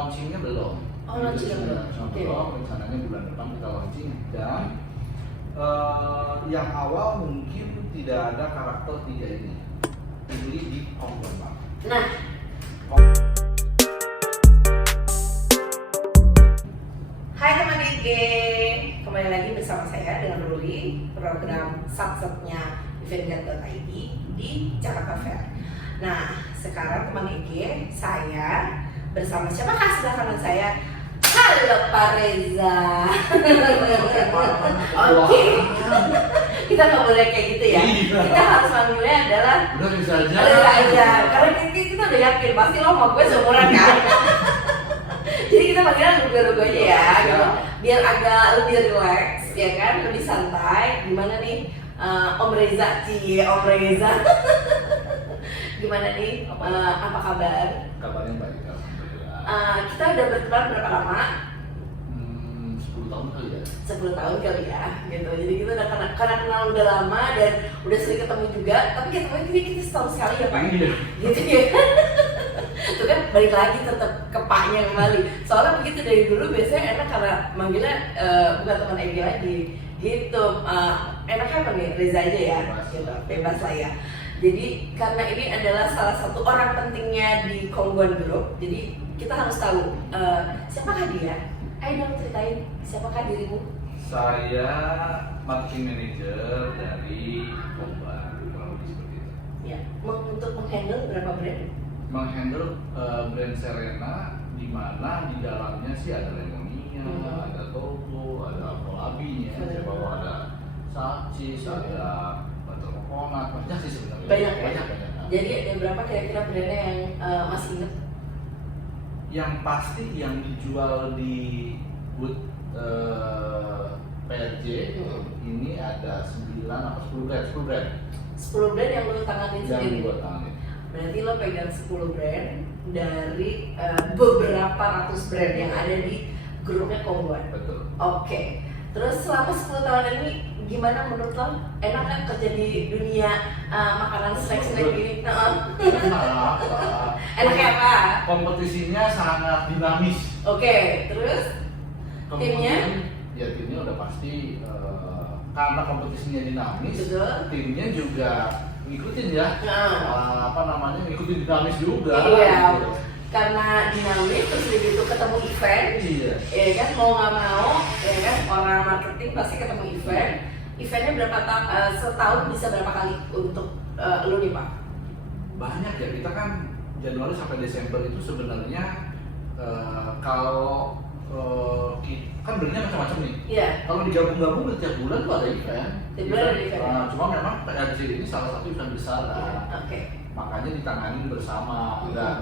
launchingnya belum. Oh, launchingnya belum. Oke. Rencananya bulan depan kita launching dan yang awal mungkin tidak ada karakter 3 ini. Ini di Kongguan Bank. Nah, hai teman IG, kembali lagi bersama saya dengan Ruli, program Subsetnya eventguide.id di Jakarta Fair. Nah, sekarang teman IG, saya bersama siapakah sebelah kanan saya? Halo Pak Reza. Oke. Kita nggak boleh kayak gitu ya. Kita harus manggilnya adalah Udah bisa aja. Reza aja. Karena kita udah yakin pasti lo mau gue seumuran kan. Jadi kita panggilnya Lugo-Lugo aja ya, gitu. Biar agak lebih relax, ya kan, lebih santai. Gimana nih, Om Reza, Om Reza. Gimana nih, apa kabar? Kabarnya baik, alhamdulillah. Kita udah berteman berapa lama? 10 tahun kali ya. 10 tahun kali ya, gitu. Jadi kita udah karena kenal udah lama dan udah sering ketemu juga. Tapi ketemu kita setahun sekali ya Pak. Iya. Gitu ya. Itu kan balik lagi tetap ke Paknya kembali. Soalnya begitu dari dulu biasanya enak karena manggilnya bukan teman EG lagi. Gitu. Enaknya apa nih? Reza aja ya. Gitu. Bebas lah ya. Jadi karena ini adalah salah satu orang pentingnya di Kongguan Group, jadi kita harus tahu siapakah dia. Ayo dong ceritain siapakah dirimu. Saya marketing manager dari Kongguan, kurang lebih seperti itu. Ya, untuk menghandle berapa brand? Menghandle brand Serena, di mana di dalamnya sih ada Lemonia, ada Togo, ada Kolabinya, saya bawa ada Sacis, ada Butter Coconut, banyak sih sebenarnya. Banyak ya? Banyak. Jadi ada berapa kira-kira brandnya yang masih ingat? Yang pasti yang dijual di booth PRJ ini ada 9 atau 10 brand. 10 brand yang lo tanganin sendiri? Yang gue tanganin. Berarti lo pegang 10 brand dari beberapa ratus brand yang ada di grupnya Kongguan. Betul. Oke. Terus selama 10 tahun ini gimana menurut lo? Enak kan kerja di dunia makanan snack-snack gini? Enaknya apa? Kompetisinya sangat dinamis. Oke, terus timnya? Ya timnya udah pasti karena kompetisinya dinamis. Betul. Timnya juga ngikutin ya. Ngikutin dinamis juga. Iya. Gitu. Karena dinamis terus begitu ketemu event, Iya. ya kan mau nggak mau, ya kan orang marketing pasti ketemu event. Eventnya berapa setahun bisa berapa kali untuk lu nih Pak? Banyak ya, kita kan Januari sampai Desember itu sebenarnya kalau kan brandnya macam-macam nih. Iya. Kalau digabung-gabung tiap bulan tuh ada event. Tiap bulan ada event. Cuma memang PRJ ini salah satu event besar kan. Oke. Makanya ditangani bersama, nggak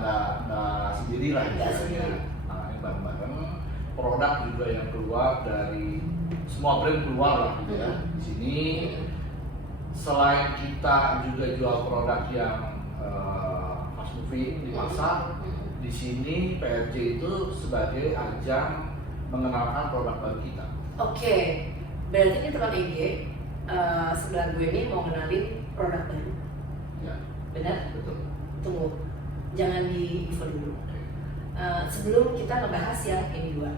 sendiri lah Nggak istilahnya. sendiri. Tangani bareng-bareng. Produk juga yang keluar dari semua brand keluar lah gitu ya. Di sini selain kita juga jual produk yang fast moving di pasar, di sini PRJ itu sebagai ajang mengenalkan produk baru kita. Oke. Berarti ini teman IG sebelah gue ini mau kenalin produk baru. Ya, Benar? betul. Tunggu. Jangan di info dulu. Sebelum kita ngebahas yang ini dua.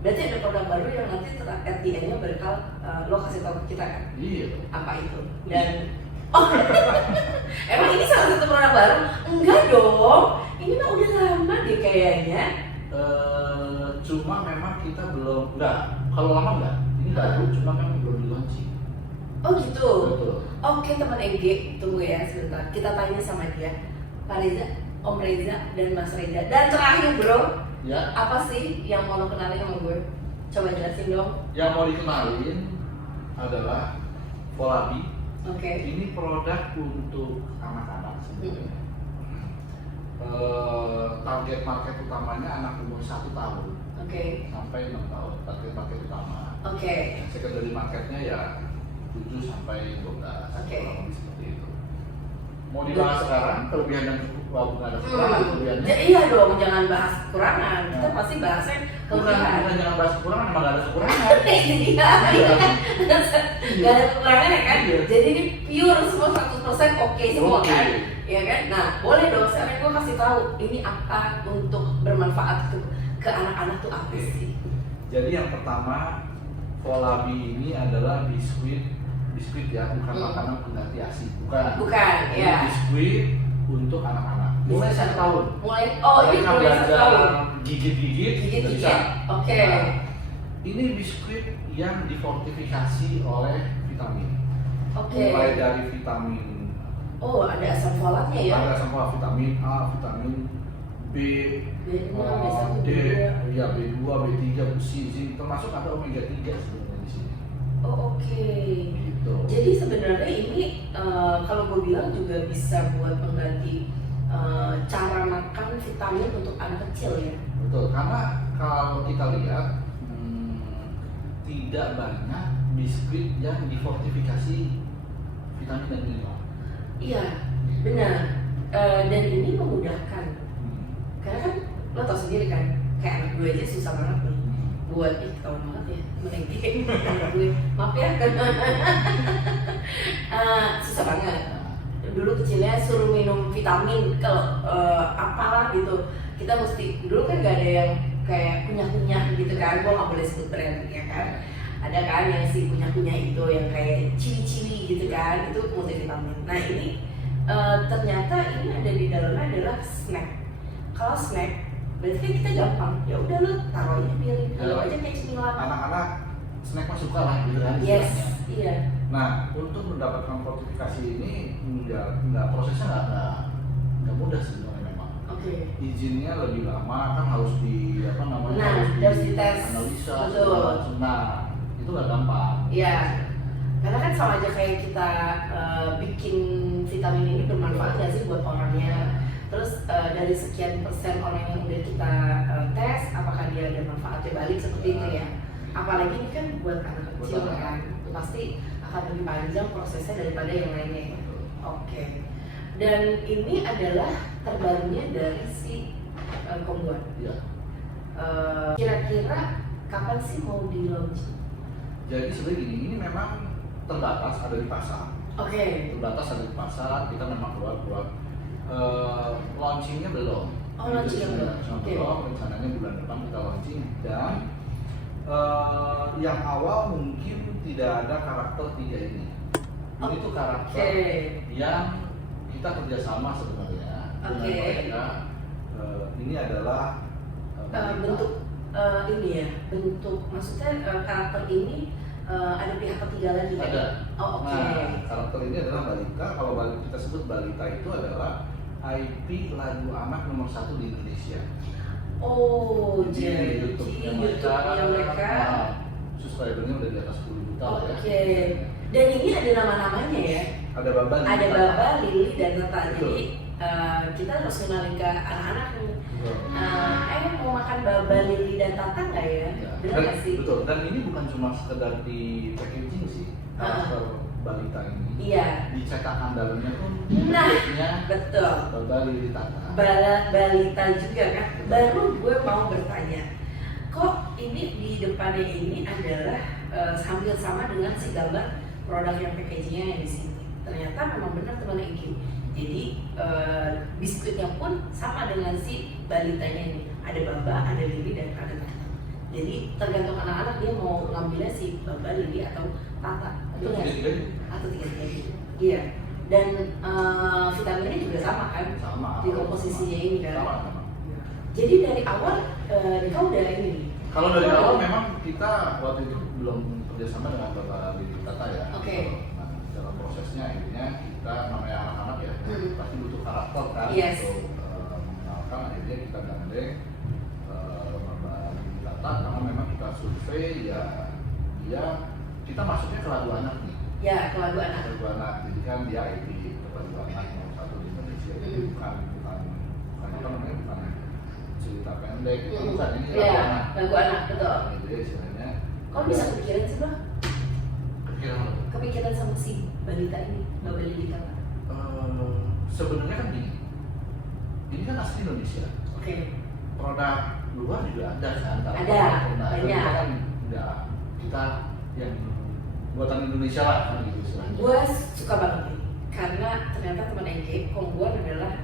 Berarti ada produk baru yang nanti at the end-nya bakal lo kasih tahu ke kita kan? Iya. Apa itu? Dan emang ini salah satu produk baru? Enggak dong. Ini mah udah lama deh kayaknya. Cuma memang kita belum, kalau lama enggak, ini baru, cuma memang belum di launching. Oh gitu. Betul. Oke teman EG, tunggu ya sebentar. Kita tanya sama dia. Pak Reza, Om Reza, dan Mas Reza. Dan terakhir bro, Ya. apa sih yang mau lo kenalin sama gue? Coba jelasin dong. Yang mau dikenalin adalah Kolabi. Oke. Ini produk untuk anak-anak sebenarnya. Target market utamanya anak umur 1 tahun Oke. sampai 6 tahun. Target market utama. Oke. Secondary marketnya ya 7 sampai 12. Oke. Kurang lebih seperti itu. Mau dibahas sekarang kelebihan dan walaupun ada kekurangan kelebihannya. Iya dong, jangan bahas kekurangan. Kita pasti bahasnya kelebihan. Bukan jangan bahas kekurangan, emang gak ada kekurangan. Iya, nggak ada kekurangan ya kan? Iya. Jadi ini pure semua 100% oke semua Oke. kan? Ya kan? Nah, boleh dong sekarang gue kasih tahu ini apa untuk bermanfaat ke anak-anak tuh apa sih? Jadi yang pertama, Volabi ini adalah biskuit ya, bukan makanan pengganti ASI, bukan. Bukan, Ini ya. biskuit untuk anak-anak. Mulai 1 tahun. Ini Mereka mulai 1 tahun. belajar gigit-gigit, Gigit-gigit. bisa. Oke. Nah, ini biskuit yang difortifikasi oleh vitamin. Oke. Mulai dari vitamin, Oh, ada asam folatnya ya? ada semua vitamin A, vitamin B, B5, B1, D, B2. ya B2, B3, besi, zinc, termasuk ada omega 3 sebenarnya di sini. Oh, oke. Gitu. Jadi sebenarnya ini kalau gue bilang juga bisa buat mengganti cara makan vitamin untuk anak kecil ya. Betul, karena kalau kita lihat tidak banyak biskuit yang difortifikasi vitamin dan mineral. Iya, benar. Dan ini memudahkan. Karena kan lo tau sendiri kan, kayak anak gue aja susah banget nih buat ketahuan banget ya menegeng anak gue. Maaf ya kan. Susah banget. Dulu kecilnya suruh minum vitamin kalau apalah gitu, kita mesti dulu kan gak ada yang kayak kunyah-kunyah gitu kan, gue gak boleh sebut brand ya kan. Ada kan yang si kunyah-kunyah itu yang kayak cili-cili gitu kan, itu multivitamin. Nah ini ternyata ini ada di dalamnya adalah snack. Kalau snack berarti kan kita gampang, ya udah lu taruh aja piring, taruh aja kayak cemilan. Anak-anak snack mah suka lah gitu kan. Yes, istilahnya. iya. Nah, untuk mendapatkan fortifikasi ini nggak prosesnya nggak mudah sebenarnya memang. Oke. Izinnya lebih lama, kan harus Nah, harus dites. analisa. Betul. Nah, itu nggak gampang. Iya. Karena kan sama aja kayak kita bikin vitamin ini bermanfaat nggak sih buat orangnya. Terus dari sekian persen orang yang udah kita tes, apakah dia ada manfaatnya balik seperti itu ya. Apalagi ini kan buat anak kecil Betul. kan, pasti akan lebih panjang prosesnya daripada yang lainnya. Oke. Dan ini adalah terbarunya dari si Kombuan. Iya. Kira-kira kapan sih mau di launch? Jadi sebenarnya ini memang terbatas ada di pasar. Oke. Terbatas ada di pasar, kita memang buat launchingnya belum. Oh, launchingnya belum. Oke. Belum, rencananya bulan depan kita launching dan yang awal mungkin tidak ada karakter 3 ini. Ini tuh karakter yang kita kerjasama sebenarnya dengan mereka. Ini adalah bentuk ini ya, bentuk maksudnya karakter ini ada pihak ketiga lagi kan? ada. Oh, oke. Nah, karakter ini adalah balita. Kalau kita sebut balita itu adalah IP lagu anak nomor 1 di Indonesia. Oh, Di jadi YouTube-nya mereka. Subscribernya udah di atas 10 juta lah ya. Oke. Dan ini ada nama-namanya ya. Ada Baba, Ada Tata. Baba, Lili, dan Tata. Betul. Jadi kita harus kenalin ke anak-anak nih. Betul. Mau makan Baba, Lili, dan Tata nggak ya? Ya. Benar nggak sih? Betul. Dan ini bukan cuma sekedar di packaging sih. Karakter balita ini. Iya. Di cetakan dalamnya pun Nah, bentuknya betul. Baba, Lili, Tata. Balita juga kan. Baru gue mau bertanya, kok ini di depannya ini adalah hampir sama dengan si gambar produk yang packagingnya yang di sini. Ternyata memang benar teman Egy. Jadi biskuitnya pun sama dengan si balitanya ini. Ada Baba, ada Lili, dan ada Tata. Jadi tergantung anak-anak dia mau ngambilnya si Baba, Lili, atau Tata. Betul nggak sih? Atau tiga-tiga. Iya. Dan vitaminnya juga sama kan? Sama. Di komposisinya ini kan? Sama. Jadi dari awal Dika udah ini nih. Kalau dari awal memang kita waktu itu belum kerjasama dengan Bapak Lili Tata ya. Oke. Nah, dalam prosesnya akhirnya kita namanya anak-anak ya, pasti butuh karakter kan Yes. untuk mengenalkan. Akhirnya kita gandeng Bapak Lili Tata karena memang kita survei ya kita masuknya ke lagu anak nih. Ya, ke lagu anak. Lagu anak, jadi kan dia IP lagu anak nomor 1 di Indonesia. Jadi bukan apa namanya, bukan cerita pendek itu bukan, ini lagu Iya, anak. lagu anak, betul. Gitu ya istilahnya. Kok bisa kepikiran sih bang? Kepikiran apa? Kepikiran sama si balita ini, Baba, Lili, Tata. Sebenarnya kan gini, ini kan asli Indonesia. Oke. Produk luar juga ada kan? Ada, banyak. Kita kan enggak, kita yang buatan Indonesia lah kan gitu istilahnya. Gue suka banget nih, karena ternyata teman NG Kombuan adalah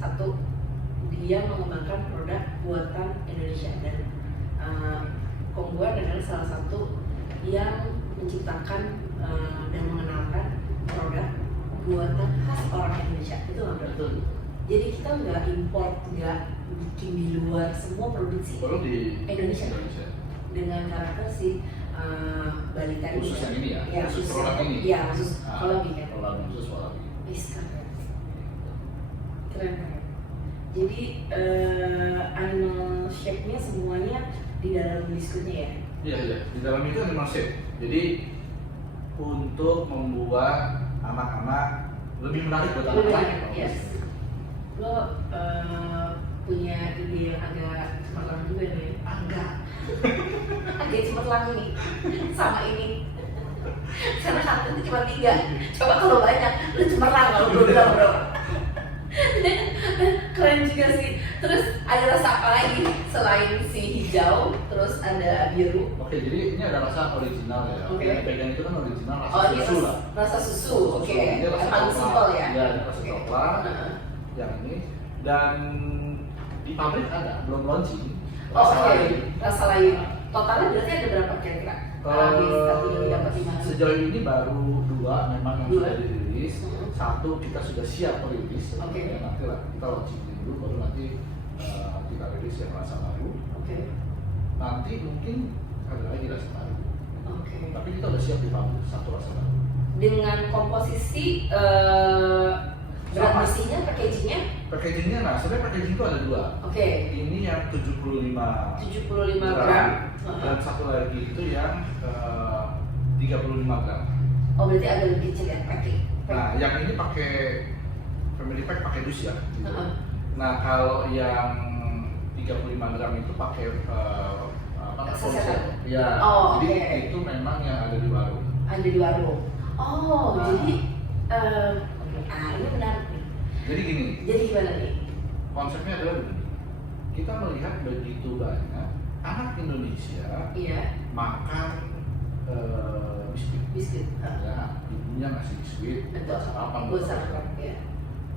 satu dia mengembangkan produk buatan Indonesia dan Kongguan adalah salah satu yang menciptakan dan mengenalkan produk buatan khas orang Indonesia. Itu nggak betul. Jadi kita nggak import, nggak bikin di luar, semua produksi Indonesia. Dengan karakter si balita ini. Khusus yang ini ya? Ya, khusus produk ini? Iya, khusus Wallaby kan? Khusus Wallaby. Keren. Jadi animal shape-nya semuanya di dalam biskuitnya ya? Iya, di dalam itu animal shape. Jadi untuk membuat anak-anak lebih menarik buat anak-anak. Yes. Lo punya ide yang agak cemerlang juga nih? Agak cemerlang nih sama ini. Karena satu itu cuma 3. Coba kalau banyak, lu cemerlang kalau bro. Keren juga sih. Terus ada rasa apa lagi selain si hijau, terus ada biru? Oke, jadi ini ada rasa original ya. Oke. Yang pegang itu kan original rasa Oh, susu lah. Rasa susu. Oke. Ini rasa Paling simpel ya. Iya, ini rasa coklat. Yang ini dan di pabrik ada, belum launching. Rasa lain. Totalnya berarti ada berapa kira-kira? Sejauh ini baru 2 memang yang sudah dirilis. 1 kita sudah siap merilis. Oke. Nanti lah kita launching dulu, baru nanti kita rilis yang rasa baru. Oke. Nanti mungkin ada lagi rasa baru. Oke. Tapi kita udah siap di pabrik 1 rasa baru. Dengan komposisi berat bersihnya, packagingnya? Nah sebenarnya packaging itu ada 2. Oke. Ini yang 75 gram. Dan satu lagi itu yang 35 gram. Oh berarti agak lebih kecil ya packing. Nah yang ini pakai family pack pakai dus ya. Gitu. Nah kalau yang 35 gram itu pakai sasetan. Ya. Oh, jadi itu memang yang ada di warung. Ada di warung. Oh jadi ini menarik nih. Jadi gini. Jadi gimana nih? Konsepnya adalah begini. Kita melihat begitu banyak anak Indonesia makan biskuit. Ya, ibunya ngasih biskuit buat sarapan. Ya.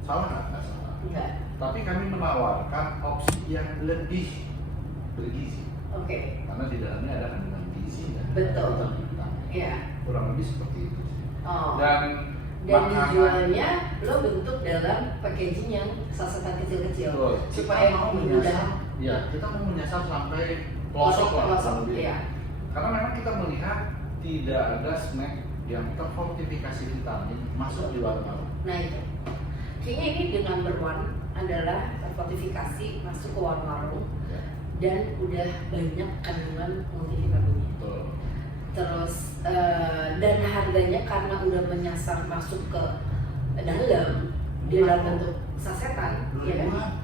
Salah nggak salah. Enggak. Tapi kami menawarkan opsi yang lebih bergizi. Oke. Karena di dalamnya ada kandungan gizi dan Betul. Iya. Kurang lebih seperti itu. Oh. Dan dijualnya lo bentuk dalam packaging yang sasetan kecil-kecil. Supaya mau menyasar. Ya, kita mau menyasar sampai pelosok lah. Iya. Karena memang kita melihat tidak ada snack yang terfortifikasi vitamin masuk di warung-warung. Nah itu, kayaknya ini the number 1 adalah terfortifikasi masuk ke warung-warung dan udah banyak kandungan multivitaminnya. Betul. Terus dan harganya karena udah menyasar masuk ke dalam dia dalam bentuk sasetan, ya kan?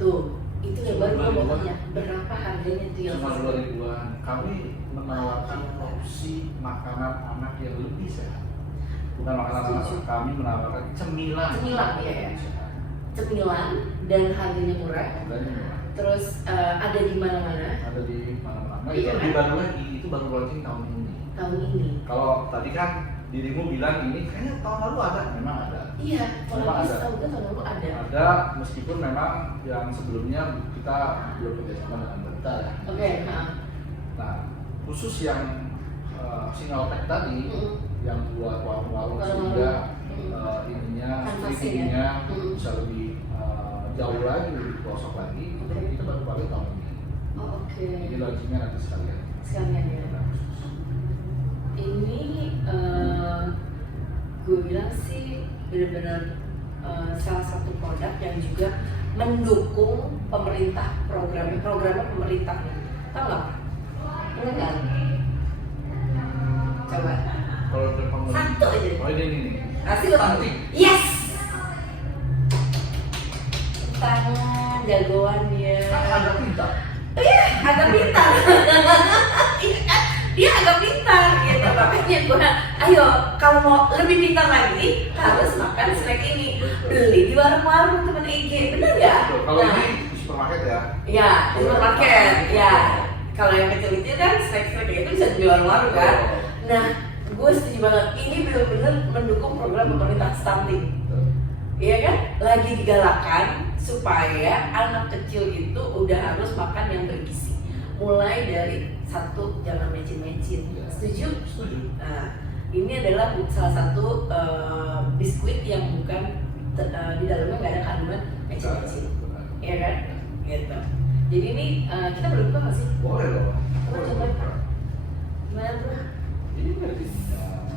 Tuh. Itu yang baru mau tanya, berapa harganya itu yang cuma 2.000-an. Kami menawarkan opsi makanan anak yang lebih sehat. Bukan makanan anak, kami menawarkan cemilan. Ya. Cemilan dan harganya murah. Terus ada di mana-mana. Ada di mana-mana. Itu lebih baru lagi, itu baru launching tahun ini. Kalau tadi kan dirimu bilang ini kayaknya tahun lalu ada, memang ada. Iya, kalau tahun lalu ada. Ada, meskipun memang yang sebelumnya kita belum kerjasama dengan Balita ya. Oke. Nah, khusus yang single pack tadi, yang buat warung-warung sehingga ininya bisa lebih jauh lagi, lebih pelosok lagi. Itu baru paling tahun ini. Oke. Jadi launchingnya nanti sekalian. Ya. Ini gue bilang sih benar-benar salah satu produk yang juga mendukung pemerintah programnya pemerintah. Tahu nggak? Enggak. Coba. Kalau udah kamu satu aja. Oh ini. Asli lo tahu? Yes. Tangan jagoan dia. Agak pintar. Iya, agak pintar. Dia agak pintar gitu, makanya gue ayo kalau mau lebih pintar lagi harus makan snack ini. Beli di warung-warung teman EG, bener nggak? Kalau ini di supermarket ya? Iya, di supermarket ya. Kalau yang kecil-kecil kan snack-snack itu bisa di warung-warung kan. Nah, gue setuju banget, ini benar-benar mendukung program pemerintah stunting. Iya kan? Lagi digalakan supaya anak kecil itu udah harus makan yang bergizi. Mulai dari satu, jangan mecin-mecin. Ya. Setuju? Setuju. Nah, ini adalah salah satu biskuit yang bukan di dalamnya nggak ada kandungan mecin-mecin. Iya kan? Gitu. Jadi ini kita boleh buka nggak sih? Boleh dong. Coba. Gimana bro? Ini berarti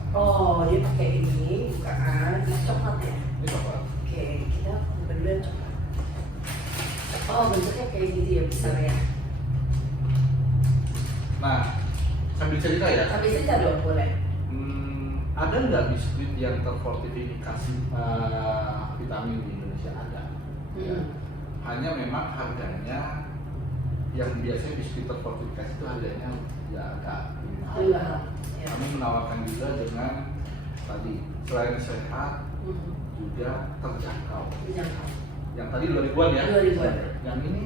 Oh, dia pakai ini bukaan coklat ya. ini apa? Oke, kita buka dulu yang coklat. Oh, bentuknya kayak gitu ya, besar ya. Nah, sambil cerita ya. Tapi cerita dong, boleh. Ada nggak biskuit yang terfortifikasi vitamin di Indonesia? Ada. Ya. Hanya memang harganya yang biasanya biskuit terfortifikasi itu harganya ya agak mahal. Ya. Kami menawarkan juga dengan tadi selain sehat juga terjangkau. Dijangkau. Yang tadi 2000-an ya. 2000-an. Yang ini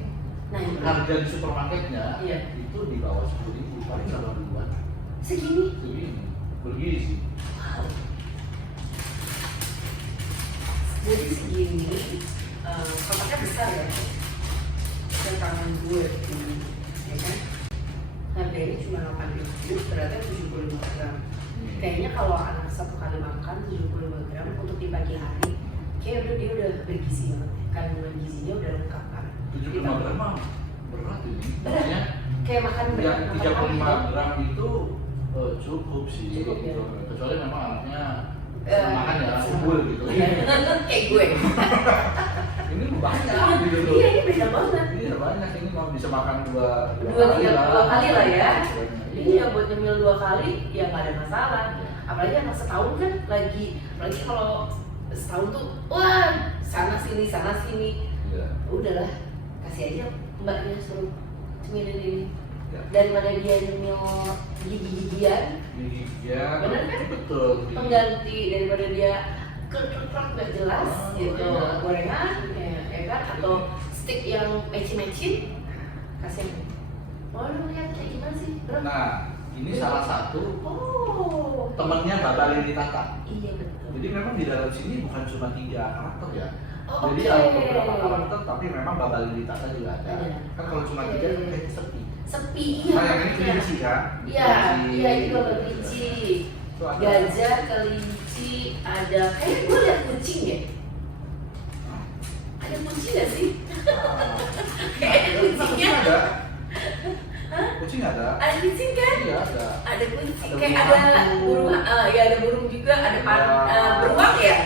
Nah, ini harga di supermarketnya Iya. itu di bawah 10.000, paling 8.000-an. segini. Segini bergizi. Wow. Jadi segini, kotaknya besar ya. Dan tangan gue ini, ya kan? Harganya cuma 8.000, beratnya 75 gram. Kayaknya kalau anak satu kali makan 75 gram untuk di pagi hari, kayak dia udah bergizi banget. Kandungan gizinya udah lengkap kan. 75 gram mah berat ini. Maksudnya Kayak makan yang makan 35 pagi. gram itu cukup sih. Cukup, ya. Gitu. Kecuali memang anaknya Eh, makan ya sama. subur gitu. Iya. Kayak gue. Ini banyak gitu loh. Iya, ini beda banget. Iya banyak, ini mau bisa makan dua Dua kali lah ya. Iya. Iya, buat nyemil 2 kali ya nggak ada masalah. Apalagi anak setahun kan apalagi kalau setahun tuh wah sana sini Iya. udahlah kasih aja mbaknya suruh cemilin ini Ya. daripada dia nyemil gigi-gigian Ya, bener kan? betul. pengganti daripada dia kekrek nggak jelas Oh, gitu gorengan. gorengan ya kan atau stick yang mecin kasih mau lu lihat kayak gimana sih bro? Nah, ini salah satu Oh temennya Bapak Lili Tata. iya betul. Jadi memang di dalam sini bukan cuma 3 karakter ya. Oh, Jadi oke. ada beberapa karakter, tapi memang Bapak Lili Tata juga ada. Ada. Kan kalau cuma 3 kan kayaknya sepi. Sepi iya. Nah, yang ini kelinci kan? Iya, Kelinci. iya itu bapak kelinci. Itu ada. Gajah, kelinci, ada kayak gue liat kucing ya. Ada kucing gak sih? Ah. Kayak ada kucingnya. Kucing ada. Hah? Kucing ada. Ada kucing kan? Iya ada. Ada kucing, Ada kayak burung ada hantu. burung, ya ada burung juga, ada beruang ya?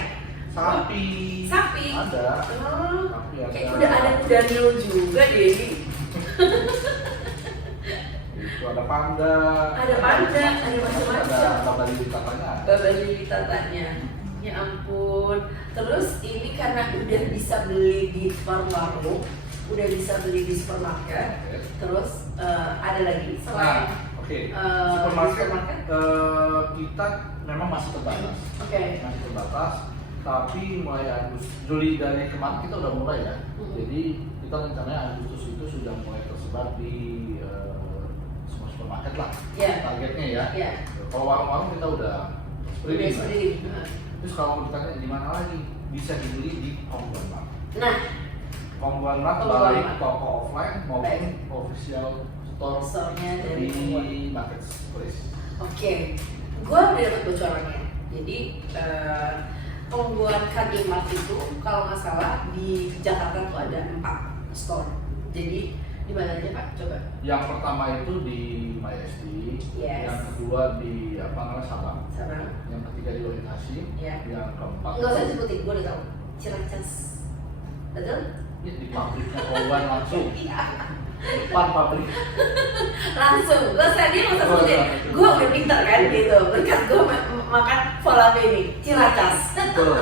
Sapi. Sapi. Ada. Oh, Sapi ada. kayak udah ada kuda Nil juga deh ini. Itu ada panda. Ada panda, ada macam-macam. Ada Bapak Lili Tatanya. Bapak Lili Tatanya. Ya ampun. Terus ini karena udah bisa beli di warung, udah bisa beli di supermarket. Oke. Terus ada lagi Nah, selain oke. Eh, Supermarket kita memang masih terbatas. Oke. Masih terbatas. Tapi mulai Juli dari kemarin kita udah mulai ya. Jadi kita rencananya Agustus itu sudah mulai tersebar di semua supermarket lah. Ya. Targetnya ya. Ya. Kalau warung-warung kita udah spreading. lah. Sendiri. Terus kalau mau ditanya di mana lagi, bisa dibeli di Kongguan Mart. Nah, Kongguan Mart Kongguan baik Mart. toko offline maupun Baik. official store store-nya dari Kongguan. di marketplace. Oke, gue udah dapat bocorannya. Jadi pembuat KG Mart itu kalau nggak salah di Jakarta tuh ada 4 store. Jadi di mana aja Pak? Coba. Yang pertama itu di MySD, Yes. yang kedua di Sabang, Sabang. yang ketiga di Wahid Hashim, Ya. yang keempat Nggak usah disebutin, gue udah tahu. Ciracas. Betul? ini di pabriknya Kongguan langsung, Iya. depan pabrik. Langsung. Gak usah dia nggak usah sebutin. Oh, iya. Gue udah pintar kan gitu. Berkat gue makan volabe ini. Ciracas. Betul.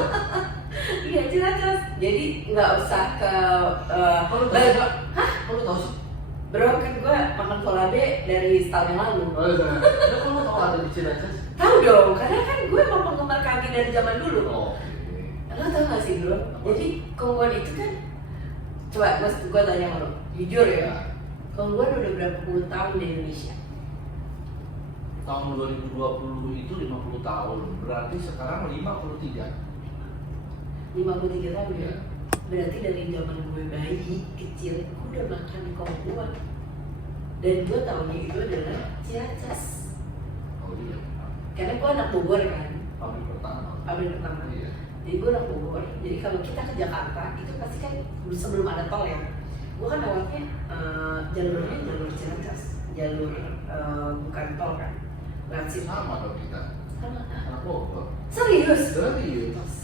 Iya Ciracas. Jadi nggak usah ke Perlu balik. tahu? Hah? Perlu tahu sih? Bro, kan gue makan volabe dari setahun yang lalu. Oh, iya. Ya, kalau tahu ada di Ciracas. Tahu dong, karena kan gue emang penggemar kaki dari zaman dulu. Oh, Lo tau gak sih bro? Jadi Kongguan itu kan, coba gue tanya sama lo, jujur ya. Kongguan udah berapa puluh tahun di Indonesia? Tahun 2020 itu 50 tahun, berarti sekarang 53. 53 53 tahun ya. Iya. Berarti dari zaman gue bayi kecil, gue udah makan kongguan. Dan gue tahunya itu adalah Ciracas. Oh iya. Karena gue anak Bogor kan, Pabrik pertama. pabrik pertama. Iya. Jadi gue anak Bogor, jadi kalau kita ke Jakarta, itu pasti kan sebelum ada tol ya. Gue kan awalnya jalurnya jalur Ciracas, jalur bukan tol kan. Lewat situ. Sama dong kita. Sama. Anak Bogor. Serius? Serius.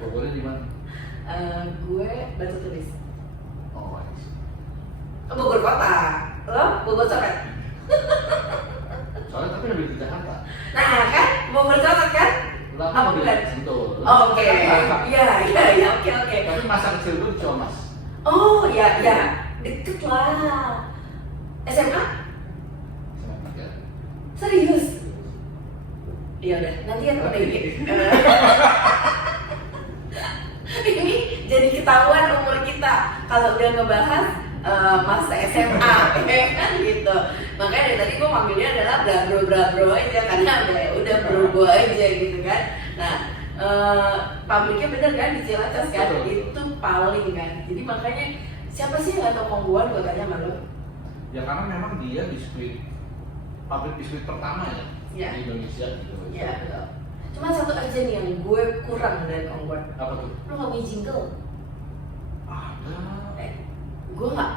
Bogornya di mana? Gue Batu Tulis. Oh, I see. Bogor kota, lo Bogor coret. Soalnya tapi lebih ke Jakarta. Nah kan, Bogor coret kan? Lama Apa di bukan? Sentul. Oke, iya, oke. Tapi masa kecil gue di Ciamas. Oh ya, deket lah. SMA? Sama ya. Serius? Iya udah, nanti ya temen ini. Ini jadi ketahuan umur kita kalau udah ngebahas masa SMA, ya kan gitu. Makanya dari tadi gue manggilnya adalah bro aja karena udah bro aja gitu kan. Nah, pabriknya bener kan di Cilacap kan, Betul. itu paling kan. Jadi makanya siapa sih yang nggak tahu kongguan gue tanya sama lo? Ya karena memang dia pabrik biskuit pertama ya Ya. di Indonesia gitu. Ya, betul. Cuma satu aja nih yang gue kurang dari kongguan. Apa tuh? Lo nggak punya jingle? Ada. Gue nggak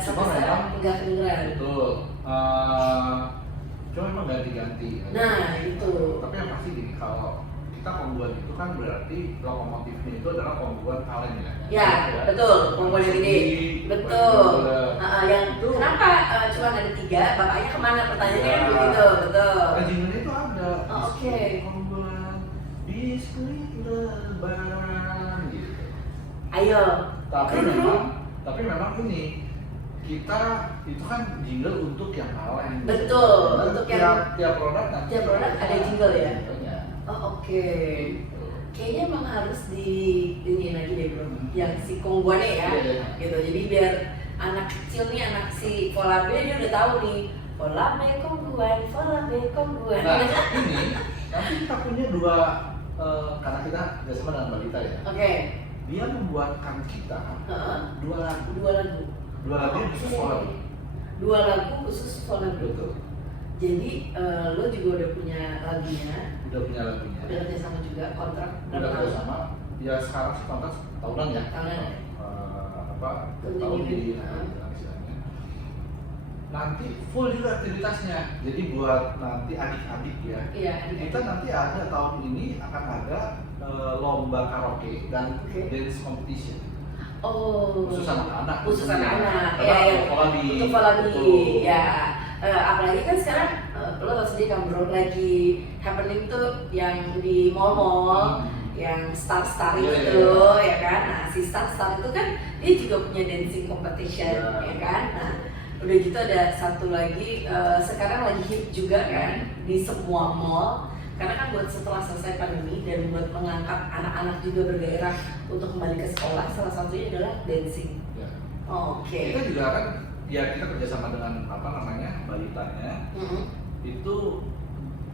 sampai Cuma sekarang memang- nggak kedengeran. Betul. Cuma memang ganti-ganti. Nah, itu. Tapi yang pasti gini, kalau kita kongguan itu kan berarti lokomotifnya itu adalah kongguan kaleng ya. Ya, betul. Kongguan yang gede. Betul. Yang Itu. kenapa cuma ada 3? Bapaknya kemana? Pertanyaannya kan Ya. begitu, betul. Jinglenya itu ada. Oh, oke. Kongguan biskuit lebaran gitu. Ayo. Tapi Kru-kru. memang ini kita itu kan jingle untuk yang kaleng. Betul, Dan untuk yang- tiap produk nanti tiap produk ada jingle ya? jinglenya. Oh, oke. Gitu. Kayaknya emang harus ini lagi deh bro, yang si kongguannya ya, Iya. gitu. Jadi biar anak kecil nih, anak si Polabe dia udah tahu nih, Polabe kongguan. Nah ini nanti kita punya dua karena kita bersama dengan Balita ya. Oke. Dia membuatkan kita Heeh. dua lagu. Dua lagu. Dua lagu yang khusus Oke. sekolah. Dua lagu khusus Polabe. Betul. Jadi lo juga udah punya lagunya, Udah punya lagunya. udah kerja sama juga kontrak Udah berapa kerja tahun? sama. Ya sekarang sih kontrak tahunan ya. Tahunan ya? Apa? Tahun Tahun ini. di istilahnya. Nanti full juga aktivitasnya. Jadi buat nanti adik-adik ya. Iya. Kita nanti ada tahun ini akan ada lomba karaoke dan Oke. dance competition. Oh. Khusus anak-anak. Khusus anak-anak. Karena Iya. Polabi. Untuk Polabi, Betul. ya. Apalagi kan sekarang lo tau sendiri kan bro, lagi happening tuh yang di mall-mall, yang star-star Iya, itu, iya. ya kan. Nah, si star-star itu kan dia juga punya dancing competition, Ya. ya kan. Nah, udah gitu ada satu lagi sekarang lagi hit juga kan di semua mall. Karena kan buat setelah selesai pandemi dan buat mengangkat anak-anak juga bergairah untuk kembali ke sekolah, salah satunya adalah dancing. Ya. Oke. Kita juga kan ya kita kerjasama dengan apa namanya Balitanya Mm-mm. itu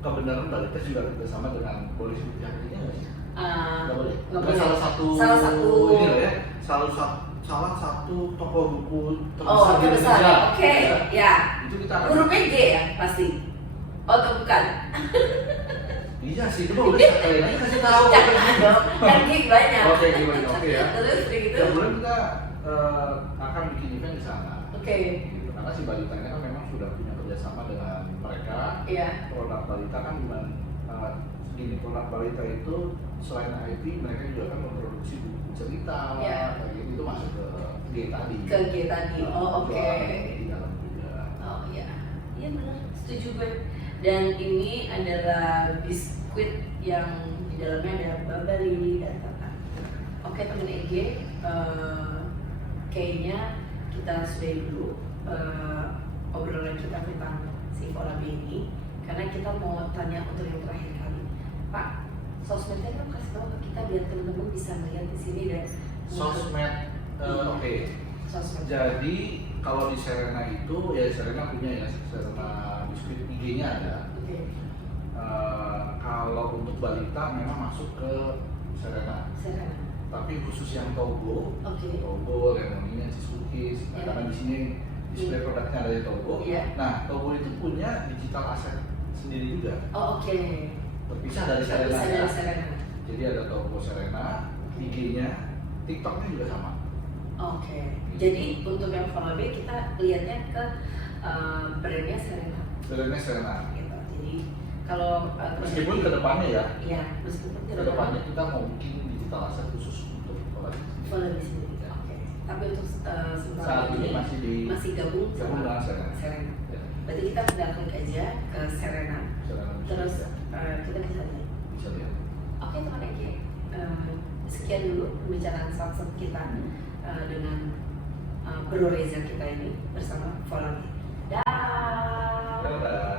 kebenaran Balita juga kerjasama dengan polisi pihaknya nggak sih? Nggak boleh. Nggak Itu boleh. salah satu Salah satu. ini loh ya salah satu toko buku Oh, di terbesar. Indonesia. Oke, ya. Itu kita akan. Hurufnya G ya pasti. Oh, atau bukan? Iya sih, itu udah kayaknya kasih tahu. Jangan dong. Kan G banyak. Oke, gimana? Oke ya. Terus udah gitu. Tiap bulan kita akan bikin event di sana. Oke. Gitu. Karena si Balitanya kan memang sudah punya kerjasama dengan mereka. Iya. Produk Balita kan gini, produk Balita itu selain IP mereka juga kan memproduksi buku cerita, Iya. kayak gitu itu masuk ke G tadi. Ke G tadi. Oh, oke. Jualan di dalam juga. Oh iya. Iya benar, setuju gue. Dan ini adalah biskuit yang di dalamnya ada babali dan tata. Oke temen EG, kayaknya kita sudahi dulu obrolan kita tentang si Polabe ini, karena kita mau tanya untuk yang terakhir kali. Pak, sosmednya kan kasih tahu ke kita biar teman-teman bisa melihat di sini dan Sosmed, oke. sosmed. Jadi kalau di Serena itu ya Serena punya ya Serena biskuit IG-nya ada. Oke. Kalau untuk Balita memang masuk ke Serena. Serena. Tapi khusus yang Togo, Togo, Remoninya, Cisuki, karena di sini display produknya dari Togo. Nah, Togo itu punya digital asset sendiri juga. Terpisah dari Serena. Jadi ada Togo Serena, IG-nya, TikTok-nya juga sama. Jadi untuk yang follow kita lihatnya ke brandnya Serena. Gitu. Jadi kalau meskipun kedepannya ya. Iya, meskipun kedepannya kita mau bikin digital asset khusus untuk follow sendiri. Tapi untuk saat ini masih gabung dengan Serena. Berarti kita tinggal klik aja ke Serena. Terus kita bisa lihat. Teman Egi, sekian dulu pembicaraan satu kita dengan Bro Reza kita ini bersama Follow Me. Dah.